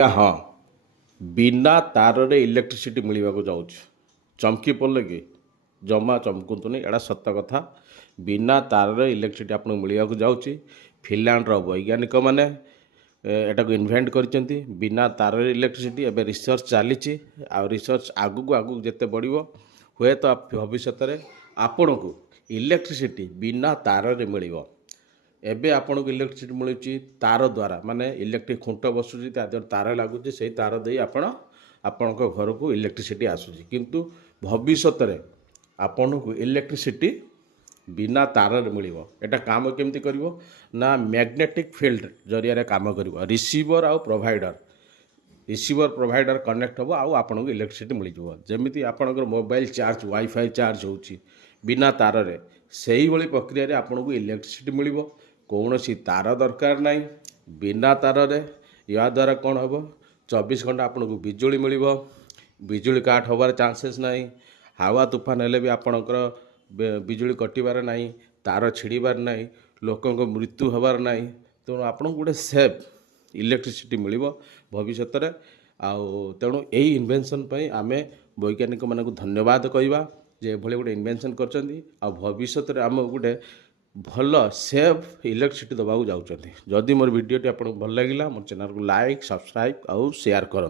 हाँ बिना तार इलेक्ट्रिसिटी मिलवा जाऊँ चमकी पड़े कि जमा चमकुतुनि एटा सत कथा बिना तार इलेक्ट्रिसिटी आपको मिलवा जाऊँगी फिनलैंड वैज्ञानिक मैंने एटा को इन्वेंट कर बिना तार इलेक्ट्रिसिटी एवं रिसर्च चली रिसर्च आगू आगू जिते बढ़ हुए तो भविष्य में आपण को इलेक्ट्रिसिटी बिना तार मिल एबे आपन को इलेक्ट्रिसिटी मिलूँ तार द्वारा माने इलेक्ट्रिक खुंट बसुची तार लगुच से तार दे आपण घर को इलेक्ट्रिसिटी आसूची किंतु भविष्य में आपन को इलेक्ट्रिसिटी बिना तार मिल एटा काम केमती कर ना मैग्नेटिक फील्ड जरिया काम कर रिसीवर आउ प्रोवाइडर रिसीवर प्रोवाइडर कनेक्ट हम आउ आपन को इलेक्ट्रिसिटी मिल जमी आपंकर मोबाइल चार्ज वाईफाई चार्ज होची बिना तार रे सही भली प्रक्रिया रे आपन को इलेक्ट्रिसिटी मिल कौन सी तार दरकार नहीं बिना तार रे या द्वारा कौन हम 24 घंटा आपन को बिजुली मिल बिजुली काट होबार चांसेस नहीं हावा तूफान हेले भी आपणकर बिजुली कटिबार नहीं तार छिड़बार नहीं लोकों को मृत्यु होबार नहीं तेणु आपन गोटे सेफ इलेक्ट्रिसिटी मिल भविष्य में तेणु यही इन्वेंशन आम वैज्ञानिक मान धन्यवाद कहवा जे भले गोटे इन्वेंशन कर भविष्य में आम गोटे भल सेफ इलेक्ट्रिसिटी दबाक जाऊँगी जदि मोर वीडियोटी आपको भल लगे मोर चैनल को लाइक सब्सक्राइब और शेयर करें।